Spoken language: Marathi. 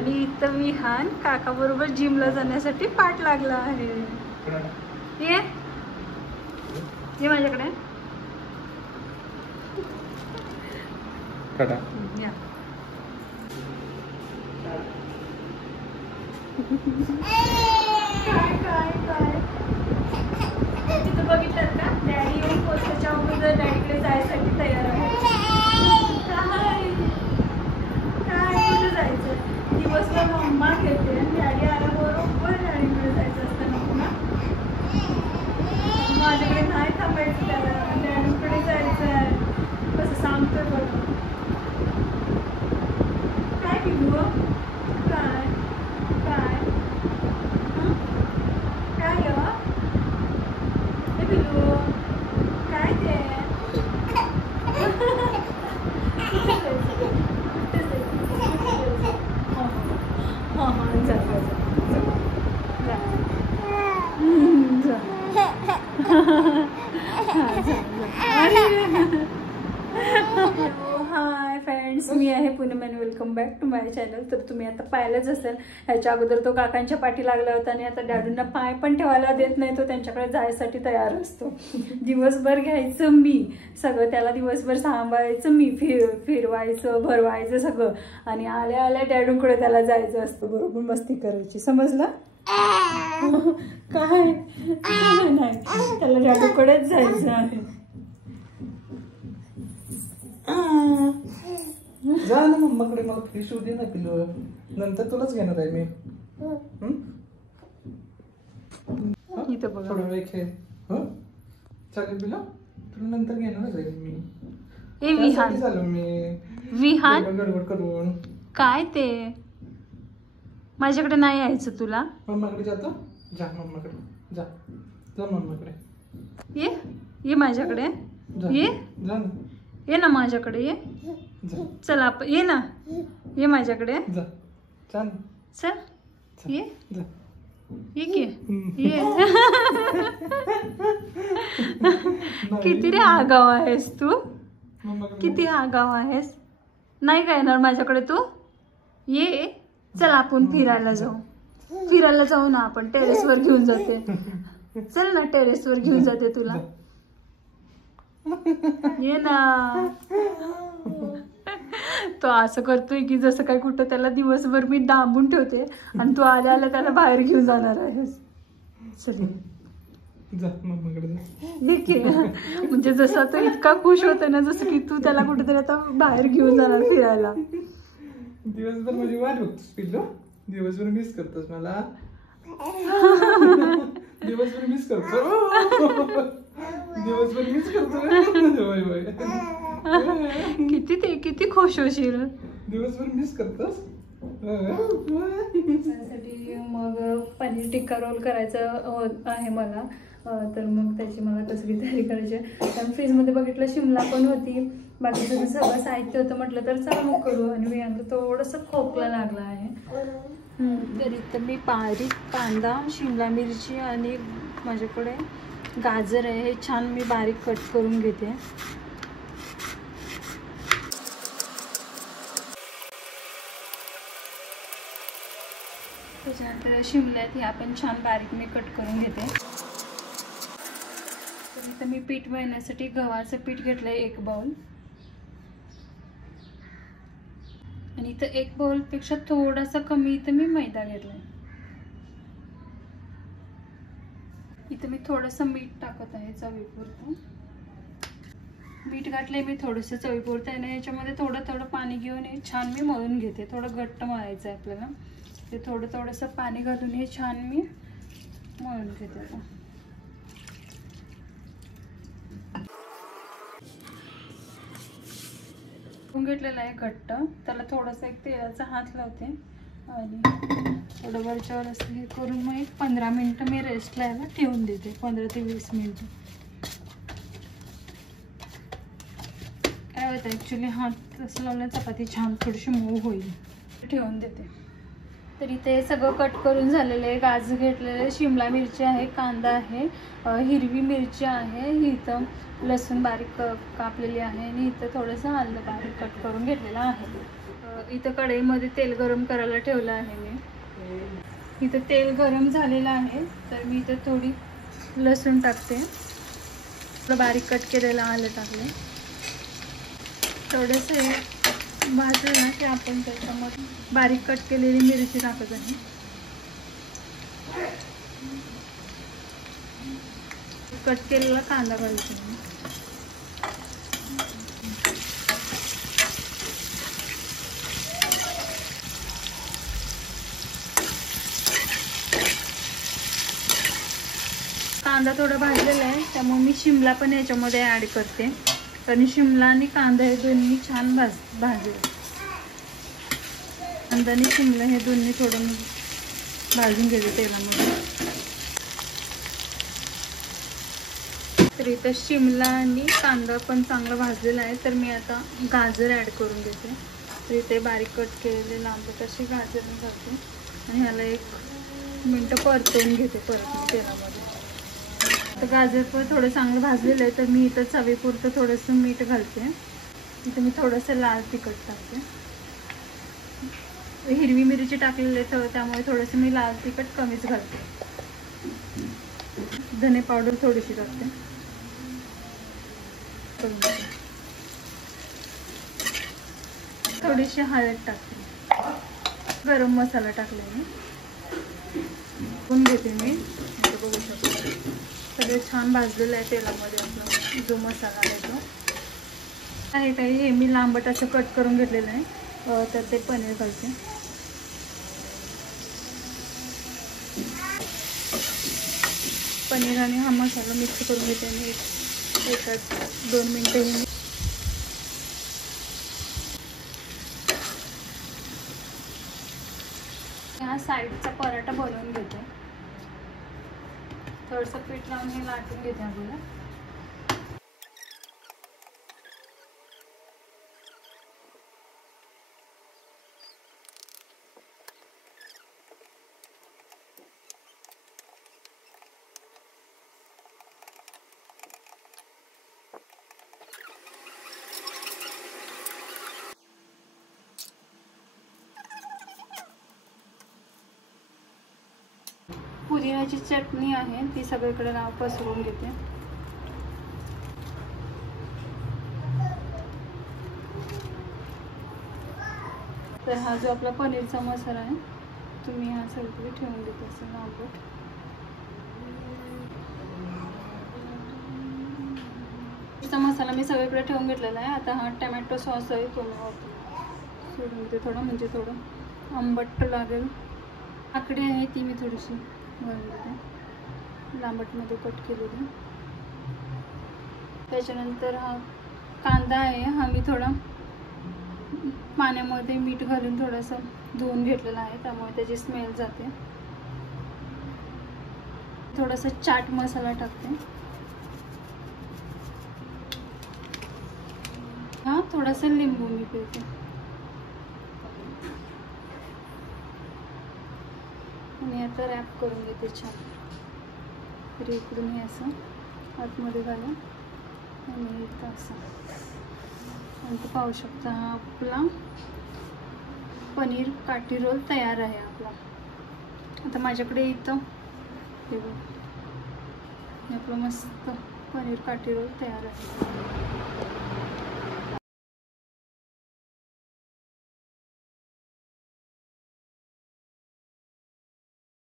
आणि इथं विहान काका बरोबर जिमला जाण्यासाठी पाठ लागला आहे. ये माझ्याकडे या. काय काय काय तिथं बघितलं का डॅडी येऊन पोस्टच्या अगोदर डॅडीकडे जायसाठी तयार आहे. काय कुठे जायचं दिवसभर मम्मा घेते आणि डॅडी आल्याबरोबर डॅडीकडे जायचं असतं नको ना. माझ्याकडे नाही थांबायचं त्याला डॅडीकडे जायचं आहे कसं सांगतोय बघ. काय पिलू काय काय काय हे पिलू काय ते हाय फ्रेंड्स, मी आहे पूनम आणि welcome back to my channel. तर तुम्ही आता पाहिलंच असेल ह्याच्या अगोदर तो काकांच्या पाठी लागला होता आणि आता डॅडूंना पाय पण ठेवायला देत नाही. तो त्यांच्याकडे जायसाठी तयार असतो. दिवसभर घ्यायचं मी सगळं, त्याला दिवसभर सांभाळायचं मी, फिरवायचं भरवायचं सगळं आणि आल्या आल्या डॅडूंकडे त्याला जायचं असतं. बरोबर मस्ती करायची, समजलं काय नाही, त्याला डॅडूकडेच जायचं आहे. जा ना मम्माकडे, मला फ्रेश होऊ दे ना पिलू, नंतर तुलाच घेणार आहे मी. इथं बघा थोडा वेळ खेळ. चालेल पिलू, तुला नंतर घेणारच आहे मी. ए विहान झालो मी विहान गडबड करून. काय ते माझ्याकडे नाही यायचं तुला. मम्माकडे जातो, जा मम्माकडे जा, जा मम्माकडे ये माझ्याकडे ये, जा ना, ये ना माझ्याकडे ये. चल आपण ये ना, ये माझ्याकडे जा, चल चल ये जा, ये की ये. किती रे आगाव आहेस तू, किती आगाव आहेस. नाही का येणार माझ्याकडे तू. ये चल आपण फिरायला जाऊ ना, आपण टेरेसवर घेऊन जाते. चल ना टेरेसवर घेऊन जाते तुला, ये ना. तो असं करतोय की जसं काय कुठं त्याला दिवसभर मी दाबून ठेवते आणि तू आल्या आल्या त्याला बाहेर घेऊन जाणार आहेस. चल जा मम्माकडे जा. देखील म्हणजे जसं तो इतका खुश होतो ना, जसं की तू त्याला कुठेतरी आता बाहेर घेऊन जाणार फिरायला. दिवसभर माझी वाट बघतोस पिल्लू, दिवसभर मिस करतोस मला, दिवसभर मिस करतो, दिवसभर मिस करतो. किती खुश होशील, दिवसभर मिस करतोस. त्यासाठी मग पनीर टिक्का रोल करायचं आहे मला. तर मग त्याची मला कसली तयारी करायची आहे. कारण फ्रीजमध्ये बघितलं शिमला पण होती, बाकीचं सगळं साहित्य होतं. म्हटलं तर चला मग करू. आणि मी आता थोडंसं खोकला लागला आहे. तर इथं मी बारीक कांदा, शिमला मिरची आणि माझ्याकडे गाजर आहे, हे छान मी बारीक कट करून घेते. त्याच्यानंतर शिमला आहेत हे आपण छान बारीक मी कट करून घेते. तर इथं मी पीठ मळण्यासाठी गव्हाचं पीठ घेतलंय 1 बाउल. आणि इथं 1 बाउलपेक्षा थोडासा कमी इथं मी मैदा घेतलाय. इथं मी थोडंसं मीठ टाकत आहे चवीपुरतं. मीठ घातलंय मी थोडंसं चवीपुरतं आणि याच्यामध्ये थोडं पाणी घेऊन हे छान मी मळून घेते. थोडं घट्ट मळायचं आहे आपल्याला. ते थोडंसं पाणी घालून हे छान मी मळून घेते. आता घेतलेला आहे घट्ट, त्याला थोडासा एक तेलाचा हात लावते आणि थोडं वरच्यावर असं हे करून मग 15 मिनिटं मी रेस्टला यायला ठेवून देते. 15 ते 20 मिनिटं. काय होतं ॲक्च्युली हात असं लावलं चपाती छान थोडीशी मऊ होईल, ठेवून देते. तर इथे सगळं कट करून झालेलं आहे. गाजर घेतलेले, शिमला मिरची आहे, कांदा आहे, हिरवी मिरची आहे, इथं लसूण बारीक कापलेली आहे आणि इथं थोडंसं आलं बारीक कट करून घेतलेलं आहे. इथं कढईमध्ये तेल गरम करायला ठेवलं आहे मी. इथं तेल गरम झालेलं आहे, तर मी इथं थोडी लसूण टाकते. थोडं बारीक कट केलेलं आलं टाकले. थोडंसं हे भाजलं ना की आपण त्याच्यामध्ये बारीक कट केलेली मिरची टाकत आहे. कट केलेला कांदा घालते. कांदा थोडा भाजलेला आहे, त्यामुळे मी शिमला पण याच्यामध्ये ॲड करते. कारण शिमला आणि कांदा हे दोन्ही छान भाजले. कांदा आणि शिमला हे दोन्ही थोडं मी भाजून घेते तेलामध्ये. तर इथं शिमला आणि कांदा पण चांगला भाजलेला आहे, तर मी आता गाजर ॲड करून घेते. तर इथे बारीक कट केलेले लांबट असे गाजर मी घालते आणि ह्याला 1 मिनटं परतवून घेते परत तेलामध्ये. तर गाजर पण थोडं चांगलं भाजलेलं आहे, तर मी इथं चवीपुरतं थोडंसं मीठ घालते. इथं मी थोडंसं लाल तिखट टाकते. हिरवी मिरची टाकलेली आहे, त्यामुळे थोडंसं मी लाल तिखट कमीच घालते. धने पावडर थोडीशी टाकते. थोडीशी हळद टाकते. गरम मसाला टाकला मी. घेते मी. बघू शकतो सगळे छान भाजलेलं आहे तेलामध्ये. आपला जो मसाला आहे तो आहे काही हे मी लांबट असं कट करून घेतलेलं आहे. तर ते पनीर घालते. पनीर आणि हा मसाला मिक्स करून घेते आणि 1-2 मिनटं हे हा साईडचा पराठा बनवून घेते. थोडंसं पीठ लावून हे लाटून घेते आपल्याला. पुदिन्याची चटणी आहे ती सगळीकडे पसरवून घेते. तर हा जो आपला पनीरचा मसाला आहे तुम्ही हा सगळीकडे ठेवून देते असं लांबट. मसाला मी सगळीकडे ठेवून घेतलेला आहे. आता हा टमॅटो सॉस आहे तो सोडून देते थोडं, म्हणजे थोडं आंबट लागेल. काकडी आहे ती मी थोडीशी घालून देते लांबटमध्ये कट केलेली. त्याच्यानंतर हा कांदा आहे, हा मी थोडा पाण्यामध्ये मीठ घालून थोडंसं धुवून घेतलेला आहे, त्यामुळे त्याची स्मेल जाते. थोडासा चाट मसाला टाकते. हा थोडासा लिंबू मी पिळते आणि आता रॅप करून घेते छान. तर इकडून हे असं आतमध्ये घालून आणि इथं असं आणि पाहू शकता हा आपला पनीर काठी रोल तयार आहे आपला. आता माझ्याकडे इथं हे बघ आपलं मस्त पनीर काठी रोल तयार आहे.